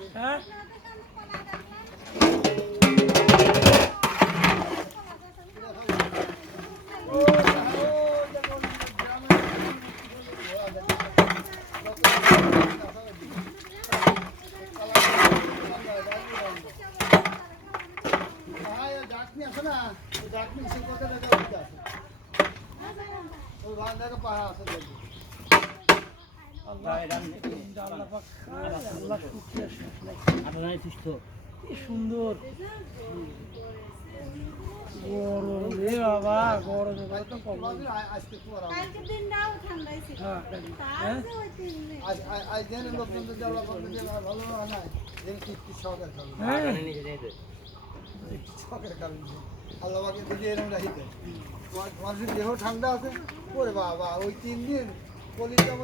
হ্যাঁ কি সুন্দর গরম রে বাবা গরমে তো কমাল আল্লাহকে দিদি এরকম রাখিতে মানুষের দেহ ঠান্ডা আছে ওরে বাবা ওই 3 দিন কলিজা